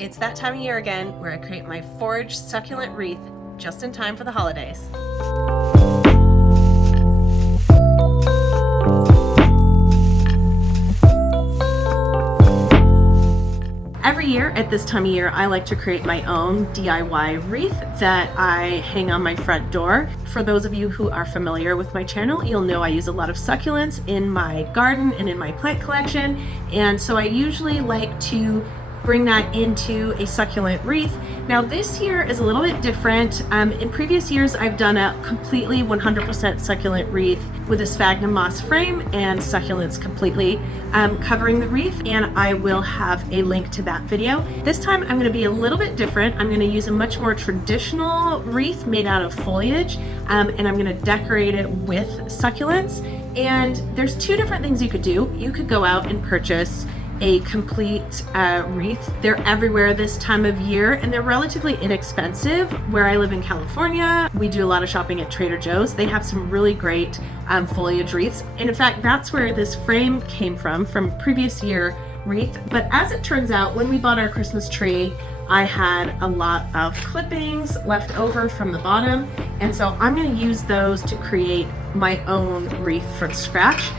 It's that time of year again where I create my foraged succulent wreath just in time for the holidays. Every year at this time of year, I like to create my own DIY wreath that I hang on my front door. For those of you who are familiar with my channel, you'll know I use a lot of succulents in my garden and in my plant collection. And so I usually like to bring that into a succulent wreath. Now this year is a little bit different. In previous years, I've done a completely 100% succulent wreath with a sphagnum moss frame and succulents completely covering the wreath, and I will have a link to that video. This time I'm gonna be a little bit different. I'm gonna use a much more traditional wreath made out of foliage, and I'm gonna decorate it with succulents. And there's two different things you could do. You could go out and purchase a complete wreath. They're everywhere this time of year and they're relatively inexpensive. Where I live in California, we do a lot of shopping at Trader Joe's. They have some really great foliage wreaths. And in fact, that's where this frame came from previous year wreath. But as it turns out, when we bought our Christmas tree, I had a lot of clippings left over from the bottom. And so I'm gonna use those to create my own wreath from scratch.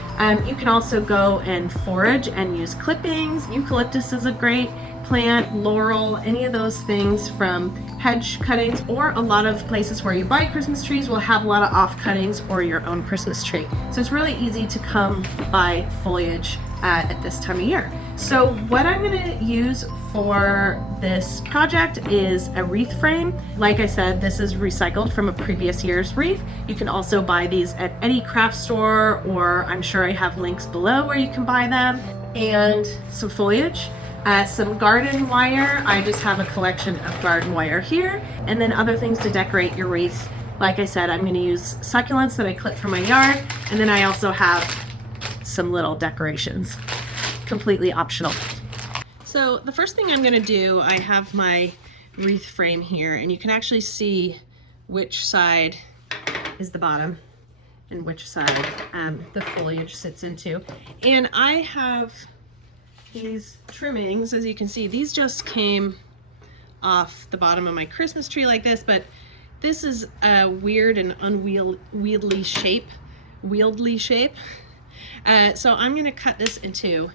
You can also go and forage and use clippings. Eucalyptus is a great plant, laurel, any of those things from hedge cuttings, or a lot of places where you buy Christmas trees will have a lot of off cuttings or your own Christmas tree. So it's really easy to come by foliage at this time of year. So what I'm gonna use for this project is a wreath frame. Like I said, this is recycled from a previous year's wreath. You can also buy these at any craft store, or I'm sure I have links below where you can buy them. And some foliage, some garden wire. I just have a collection of garden wire here. And then other things to decorate your wreath. Like I said, I'm gonna use succulents that I clip from my yard. And then I also have some little decorations, completely optional. So the first thing I'm gonna do, I have my wreath frame here, and you can actually see which side is the bottom and which side the foliage sits into. And I have these trimmings, as you can see. These just came off the bottom of my Christmas tree like this, but this is a weird and unwieldy shape. So I'm gonna cut this into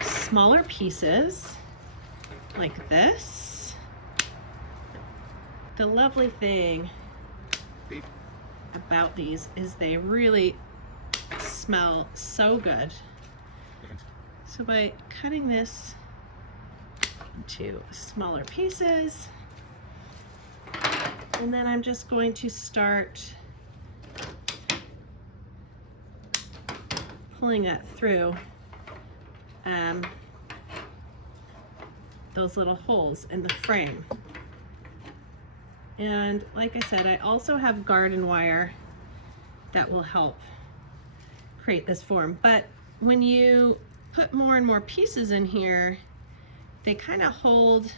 smaller pieces like this. The lovely thing about these is they really smell so good. So by cutting this into smaller pieces, and then I'm just going to start pulling that through those little holes in the frame. And like I said, I also have garden wire that will help create this form. But when you put more and more pieces in here, they kind of hold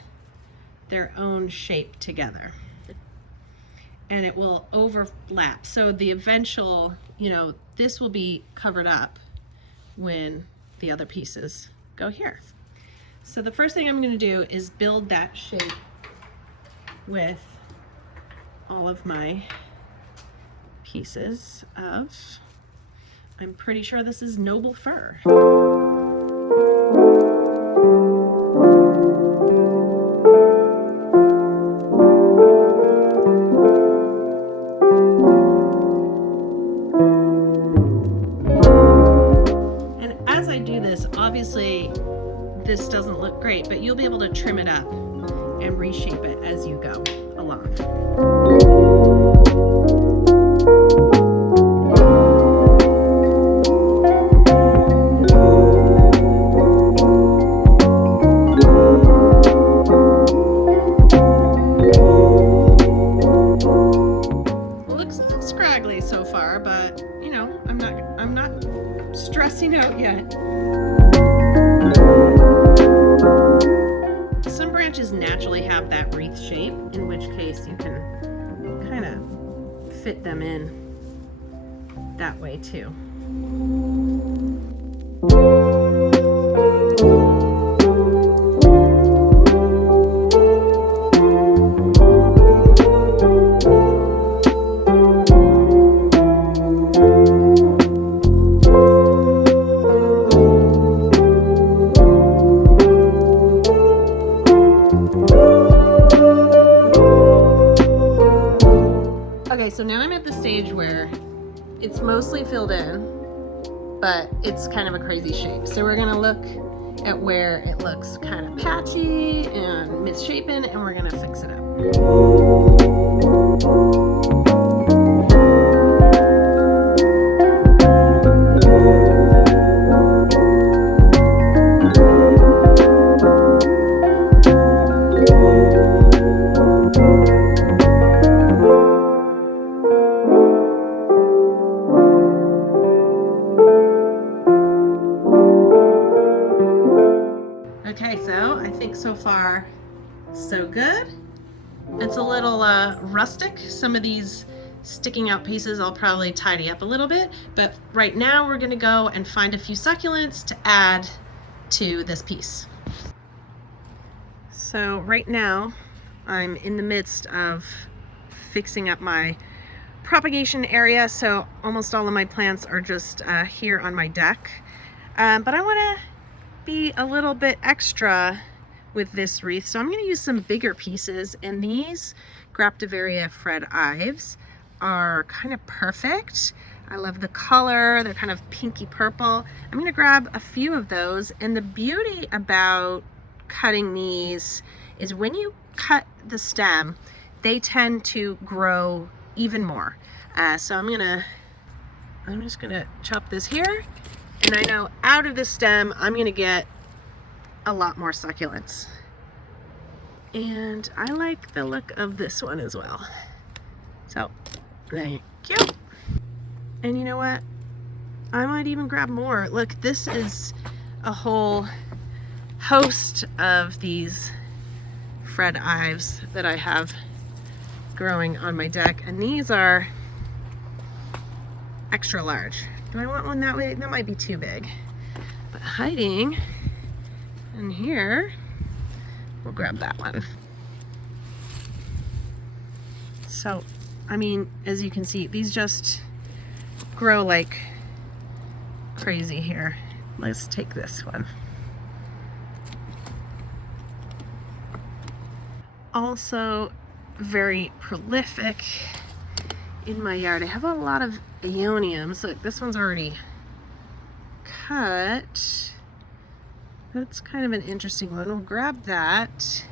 their own shape together, and it will overlap. So the eventual, this will be covered up when the other pieces go here. So the first thing I'm going to do is build that shape with all of my pieces of, I'm pretty sure this is noble fir. Obviously, this doesn't look great, but you'll be able to trim it up and reshape it as you go along. It looks scraggly so far, but I'm not stressing out yet. Some branches naturally have that wreath shape, in which case you can kind of fit them in that way too. Okay, so now I'm at the stage where it's mostly filled in, but it's kind of a crazy shape. So we're gonna look at where it looks kind of patchy and misshapen, and we're gonna fix it up. Okay, so I think so far so good. It's a little rustic. Some of these sticking out pieces I'll probably tidy up a little bit, but right now we're gonna go and find a few succulents to add to this piece. So right now I'm in the midst of fixing up my propagation area, so almost all of my plants are just here on my deck, but I want to be a little bit extra with this wreath, so I'm going to use some bigger pieces, and these Graptivaria Fred Ives are kind of perfect. I love the color. They're kind of pinky purple. I'm going to grab a few of those, and the beauty about cutting these is when you cut the stem, they tend to grow even more. So I'm just gonna chop this here, and I know out of the stem I'm gonna get a lot more succulents. And I like the look of this one as well. So thank you. And you know what? I might even grab more. Look, this is a whole host of these Fred Ives that I have growing on my deck, and these are extra large. Do I want one that way? That might be too big. But hiding in here, we'll grab that one. So, I mean, as you can see, these just grow like crazy here. Let's take this one. Also very prolific in my yard. I have a lot of aeoniums. Look, this one's already cut. That's kind of an interesting one. We'll grab that.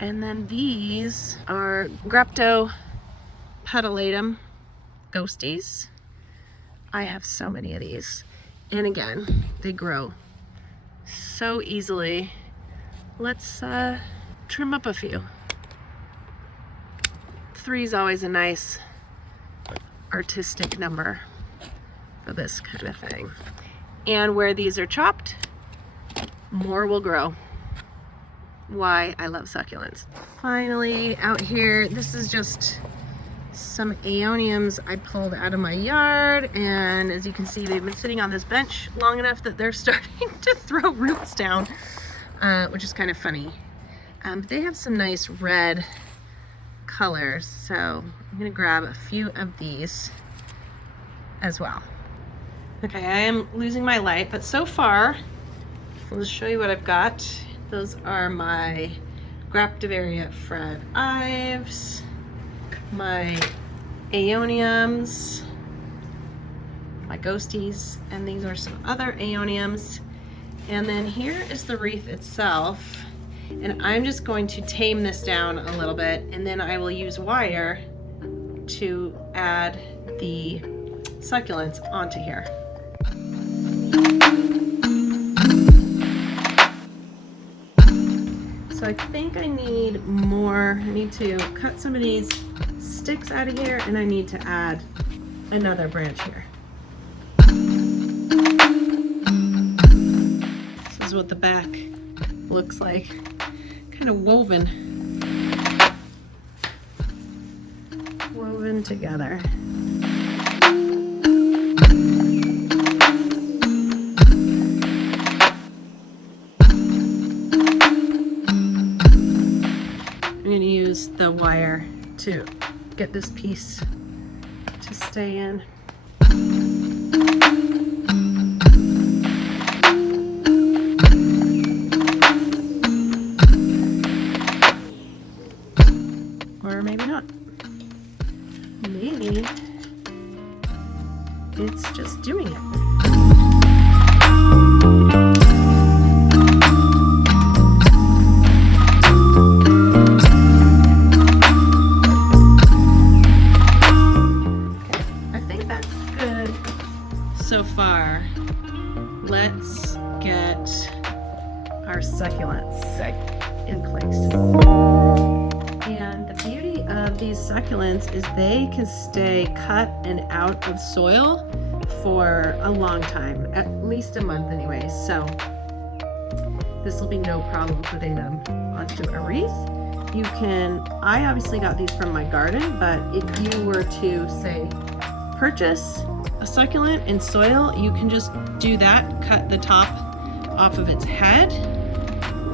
And then these are Graptopetalatum ghosties. I have so many of these. And again, they grow so easily. Let's trim up a few. 3 is always a nice artistic number for this kind of thing. And where these are chopped, more will grow. Why I love succulents. Finally, out here, this is just some aeoniums I pulled out of my yard, and as you can see, they've been sitting on this bench long enough that they're starting to throw roots down, which is kind of funny. But they have some nice red colors, so I'm gonna grab a few of these as well. Okay, I am losing my light, but so far, I'll just show you what I've got. Those are my Graptivaria Fred Ives, my aeoniums, my ghosties, and these are some other aeoniums. And then here is the wreath itself. And I'm just going to tame this down a little bit, and then I will use wire to add the succulents onto here. So I think I need more. I need to cut some of these sticks out of here, and I need to add another branch here. This is what the back looks like. Kind of woven together. I'm going to use the wire to get this piece to stay in. or maybe not. Maybe it's just doing it. So far, let's get our succulents in place. And the beauty of these succulents is they can stay cut and out of soil for a long time, at least a month anyway. So this will be no problem putting them onto a wreath. You can, I obviously got these from my garden, but if you were to say purchase a succulent in soil, you can just do that, cut the top off of its head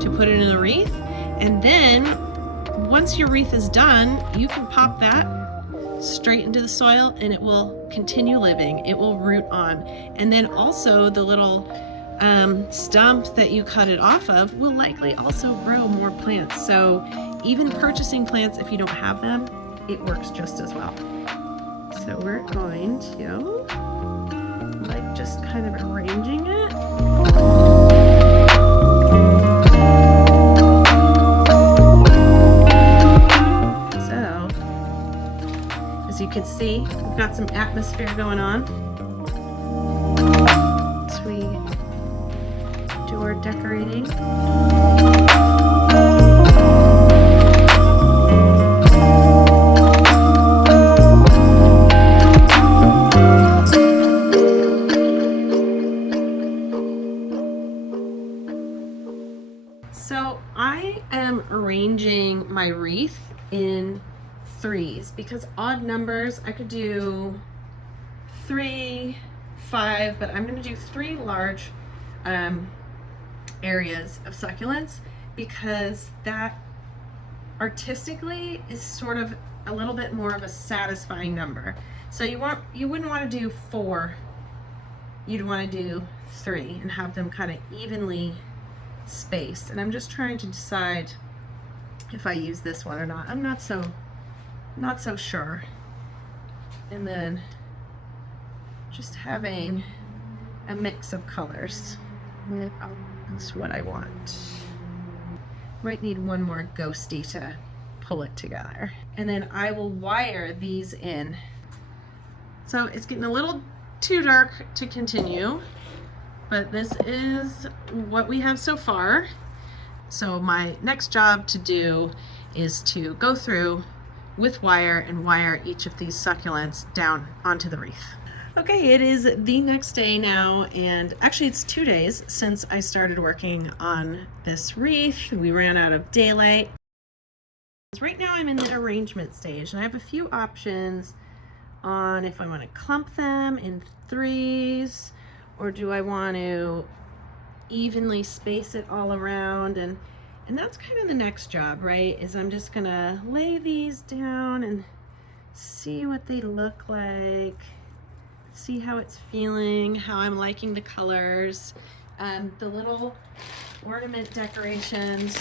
to put it in a wreath, and then once your wreath is done, you can pop that straight into the soil and it will continue living. It will root on, and then also the little stump that you cut it off of will likely also grow more plants. So even purchasing plants, if you don't have them, it works just as well. So we're going to, like, just kind of arranging it. So, as you can see, we've got some atmosphere going on as we do our decorating. So I am arranging my wreath in threes because odd numbers, I could do 3, 5, but I'm going to do 3 large areas of succulents because that artistically is sort of a little bit more of a satisfying number. So you wouldn't want to do 4, you'd want to do 3 and have them kind of evenly spaced. And I'm just trying to decide if I use this one or not. I'm not so sure. And then just having a mix of colors. That's what I want. Might need one more ghosty to pull it together. And then I will wire these in. So it's getting a little too dark to continue, but this is what we have so far. So my next job to do is to go through with wire and wire each of these succulents down onto the wreath. Okay, it is the next day now, and actually it's 2 days since I started working on this wreath. We ran out of daylight. Right now I'm in the arrangement stage, and I have a few options on if I want to clump them in 3s, or do I want to evenly space it all around. And that's kind of the next job, right? Is I'm just gonna lay these down and see what they look like, see how it's feeling, how I'm liking the colors. The little ornament decorations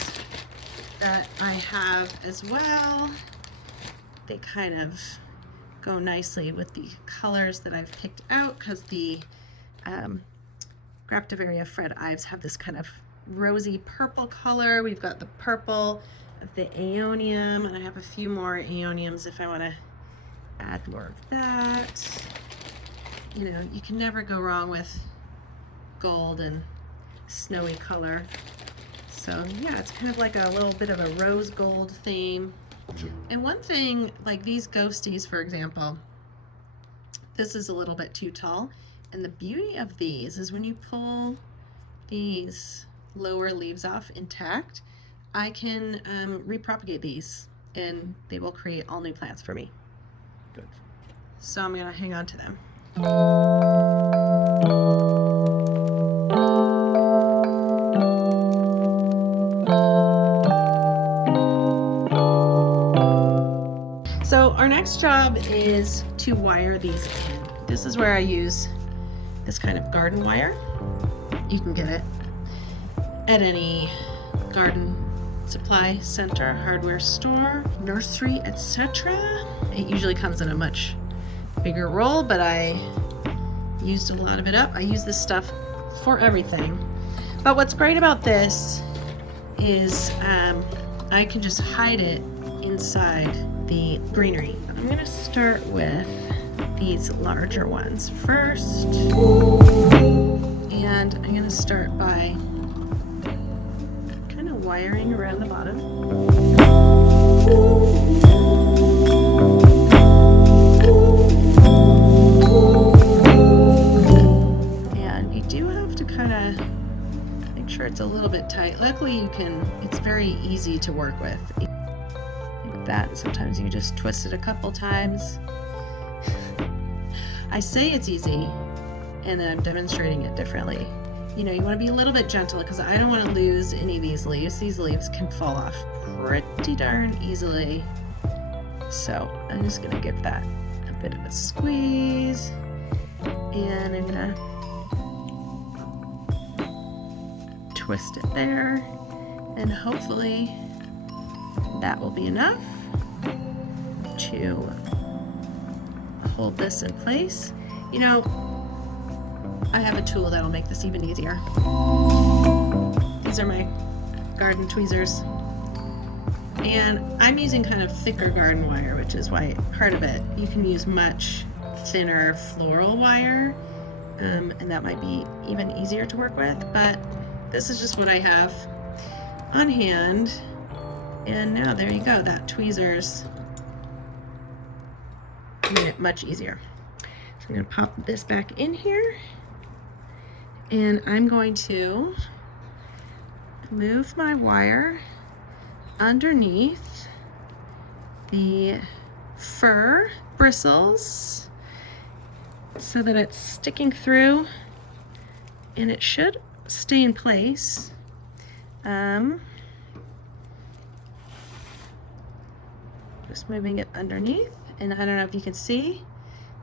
that I have as well, they kind of go nicely with the colors that I've picked out, because the Graptivaria Fred Ives have this kind of rosy purple color. We've got the purple of the aeonium, and I have a few more aeoniums if I want to add more of that. You know, you can never go wrong with gold and snowy color. So yeah, it's kind of like a little bit of a rose gold theme. And one thing, like these ghosties, for example, this is a little bit too tall. And the beauty of these is when you pull these lower leaves off intact, I can repropagate these and they will create all new plants for me. Good. So I'm gonna hang on to them. So our next job is to wire these in. This is where I use this kind of garden wire. You can get it at any garden supply center, hardware store, nursery, etc. It usually comes in a much bigger roll, but I used a lot of it up. I use this stuff for everything. But what's great about this is I can just hide it inside the greenery. I'm gonna start with these larger ones first. And I'm gonna start by kind of wiring around the bottom. And you do have to kind of make sure it's a little bit tight. Luckily it's very easy to work with. Like that, sometimes you just twist it a couple times. I say it's easy, and then I'm demonstrating it differently. You know, you want to be a little bit gentle because I don't want to lose any of these leaves. These leaves can fall off pretty darn easily. So I'm just going to give that a bit of a squeeze, and I'm going to twist it there, and hopefully that will be enough to hold this in place. You know, I have a tool that'll make this even easier. These are my garden tweezers. And I'm using kind of thicker garden wire, which is why part of it, you can use much thinner floral wire, and that might be even easier to work with, but this is just what I have on hand. And now there you go, that tweezers made it much easier. So I'm going to pop this back in here, and I'm going to move my wire underneath the fir bristles so that it's sticking through, and it should stay in place. Just moving it underneath, and I don't know if you can see,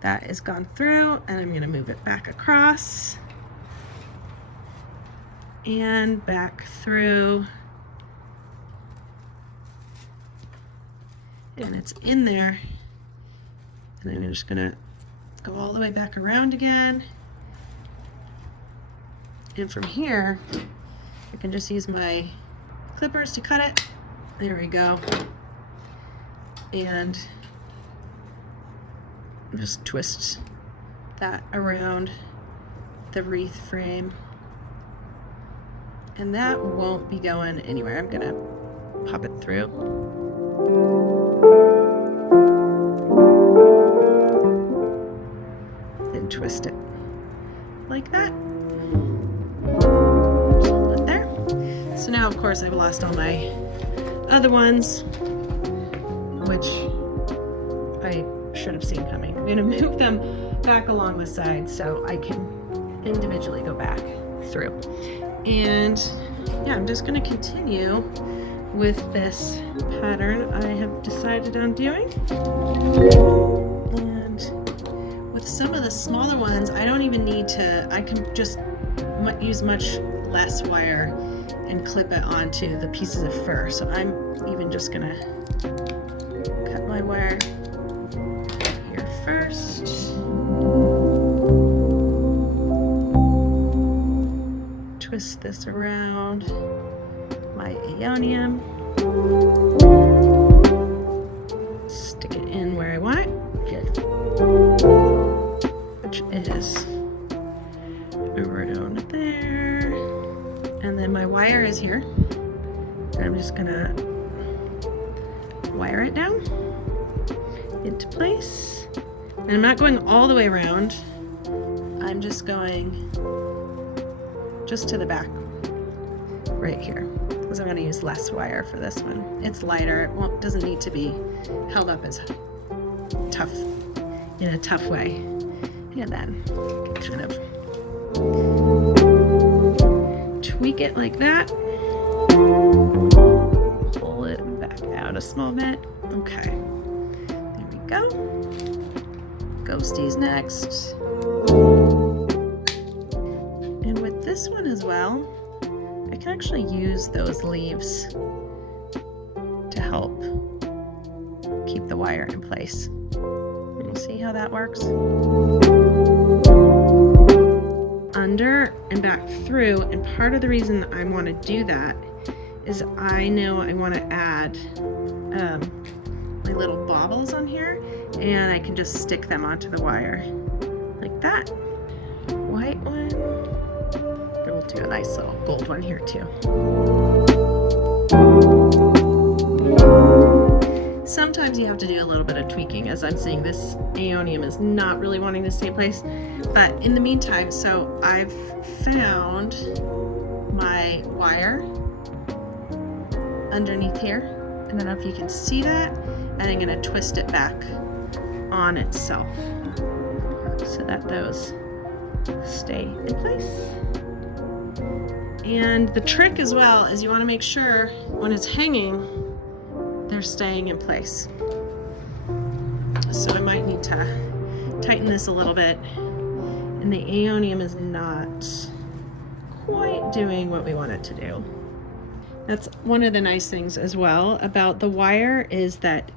that is gone through, and I'm going to move it back across and back through, and it's in there, and I'm just going to go all the way back around again, and from here I can just use my clippers to cut it. There we go, and just twist that around the wreath frame, and that won't be going anywhere. I'm gonna pop it through. And twist it like that. Just hold it there. So now, of course, I've lost all my other ones, which I should have seen coming. I'm gonna move them back along the side so I can individually go back through. And yeah, I'm just gonna continue with this pattern I have decided on doing. And with some of the smaller ones, I don't even need to, I can just use much less wire and clip it onto the pieces of fir. So I'm even just gonna cut my wire here first. Twist this around my aeonium. Stick it in where I want it, which is around there. And then my wire is here. And I'm just gonna wire it down into place. And I'm not going all the way around. I'm just going just to the back right here, because I'm going to use less wire for this one. It's lighter. It doesn't need to be held up as tough in a tough way. And then kind of tweak it like that. Pull it back out a small bit. Okay, there we go. Ghosties next. And with this one as well, I can actually use those leaves help keep the wire in place. You see how that works? Under and back through, and part of the reason I want to do that is I know I want to add my little baubles on here, and I can just stick them onto the wire like that. White one. We'll do a nice little gold one here too. Sometimes you have to do a little bit of tweaking, as I'm seeing this aeonium is not really wanting to stay in place. But in the meantime, so I've found my wire underneath here. I don't know if you can see that. And I'm going to twist it back on itself so that those stay in place. And the trick as well is you want to make sure when it's hanging, they're staying in place. So I might need to tighten this a little bit. And the aeonium is not quite doing what we want it to do. That's one of the nice things as well about the wire is that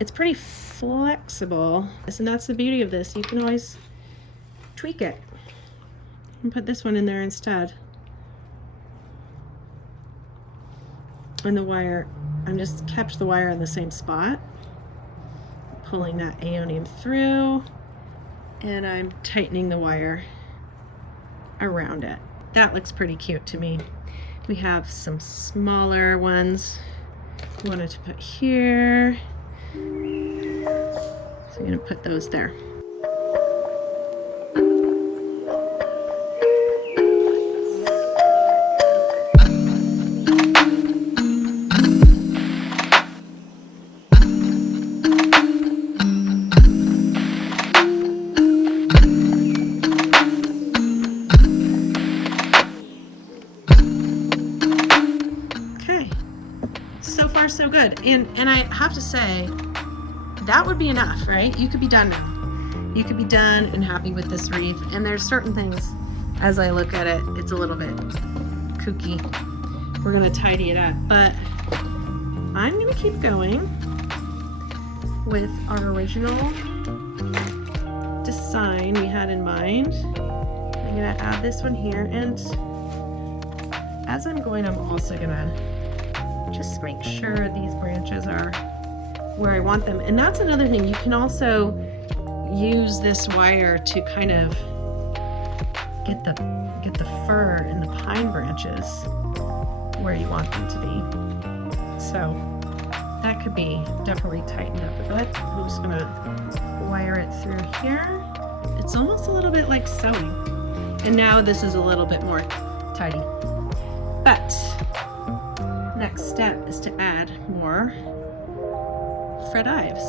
it's pretty flexible. And that's the beauty of this. You can always tweak it and put this one in there instead. And the wire, I'm just kept the wire in the same spot, pulling that aeonium through, and I'm tightening the wire around it. That looks pretty cute to me. We have some smaller ones we wanted to put here. So I'm going to put those there. So good. And I have to say that would be enough, right? You could be done now. You could be done and happy with this wreath. And there's certain things as I look at it, it's a little bit kooky. We're gonna tidy it up, but I'm gonna keep going with our original design we had in mind. I'm gonna add this one here, and as I'm going, I'm also gonna just make sure these branches are where I want them. And that's another thing. You can also use this wire to kind of get the fir and the pine branches where you want them to be. So that could be definitely tightened up a bit. I'm just gonna wire it through here. It's almost a little bit like sewing. And now this is a little bit more tidy. But next step is to add more fret ives.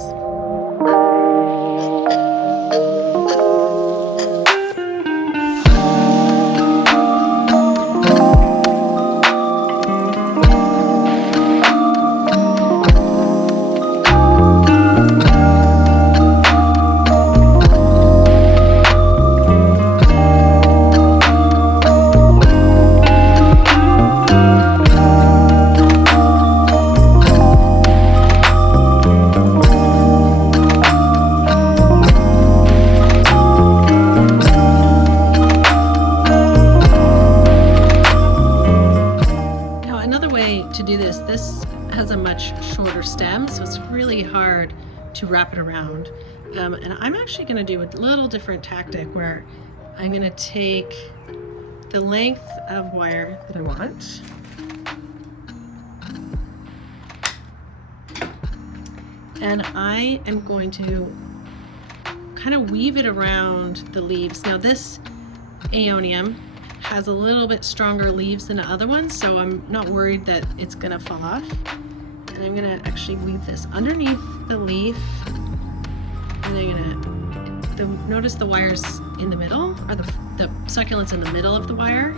This has a much shorter stem, so it's really hard to wrap it around. And I'm actually going to do a little different tactic where I'm going to take the length of wire that I want, and I am going to kind of weave it around the leaves. Now this aeonium has a little bit stronger leaves than the other ones, so I'm not worried that it's gonna fall off. And I'm gonna actually weave this underneath the leaf, and I'm gonna notice the wires in the middle, or the succulents in the middle of the wire.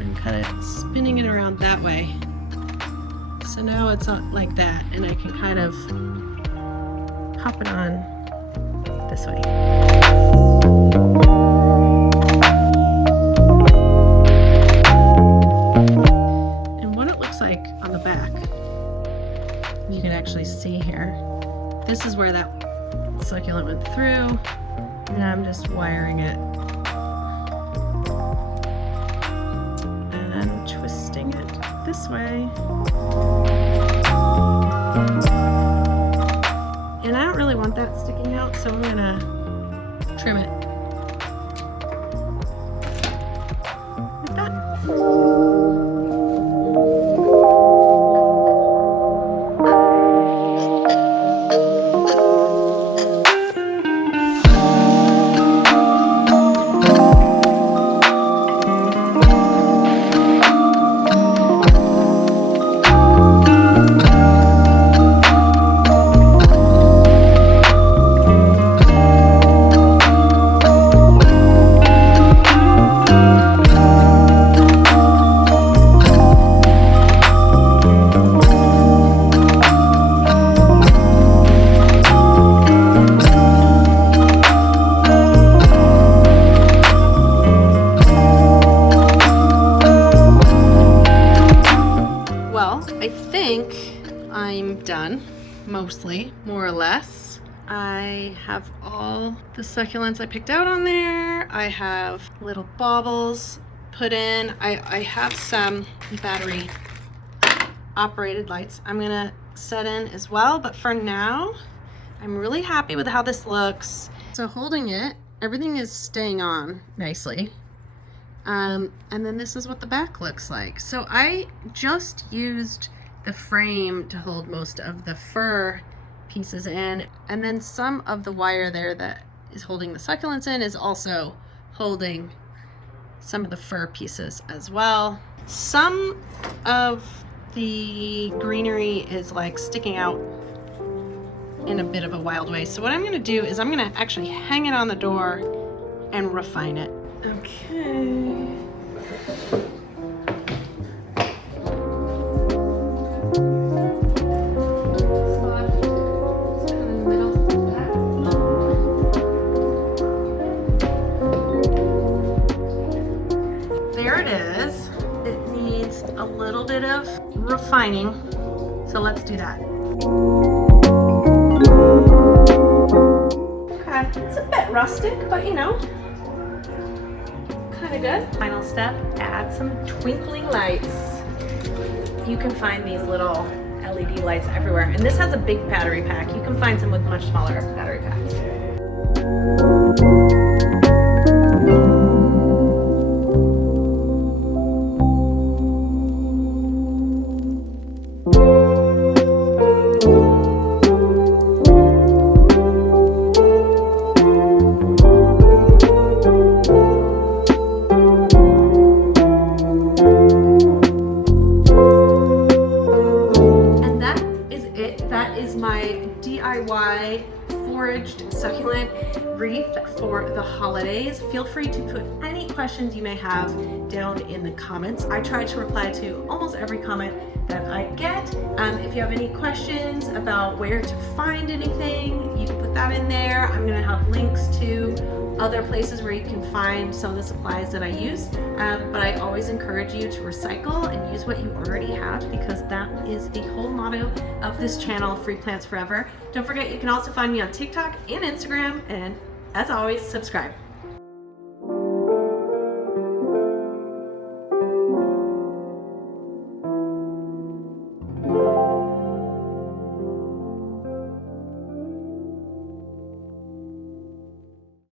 I'm kind of spinning it around that way. So now it's not like that, and I can kind of pop it on this way. like on the back. You can actually see here. This is where that succulent went through, and I'm just wiring it and twisting it this way. And I don't really want that sticking out, so I'm gonna trim it like that. I think I'm done, mostly, more or less. I have all the succulents I picked out on there. I have little baubles put in. I have some battery operated lights I'm gonna set in as well, but for now, I'm really happy with how this looks. So holding it, everything is staying on nicely. And then this is what the back looks like. So I just used the frame to hold most of the fir pieces in, and then some of the wire there that is holding the succulents in is also holding some of the fir pieces as well. Some of the greenery is like sticking out in a bit of a wild way. So what I'm gonna do is I'm gonna actually hang it on the door and refine it. Okay. There it is. It needs a little bit of refining, so let's do that. Okay, it's a bit rustic, but you know, kind of good. Final step, add some twinkling lights. You can find these little LED lights everywhere, and this has a big battery pack. You can find some with much smaller battery packs. DIY foraged succulent wreath for the holidays. Feel free to put any questions you may have down in the comments. I try to reply to almost every comment that I get. If you have any questions about where to find anything, you can put that in there. I'm going to have links to other places where you can find some of the supplies that I use, but I always encourage you to recycle and use what you already have, because that is the whole motto of this channel, Free Plants Forever. Don't forget, you can also find me on TikTok and Instagram, and as always, subscribe.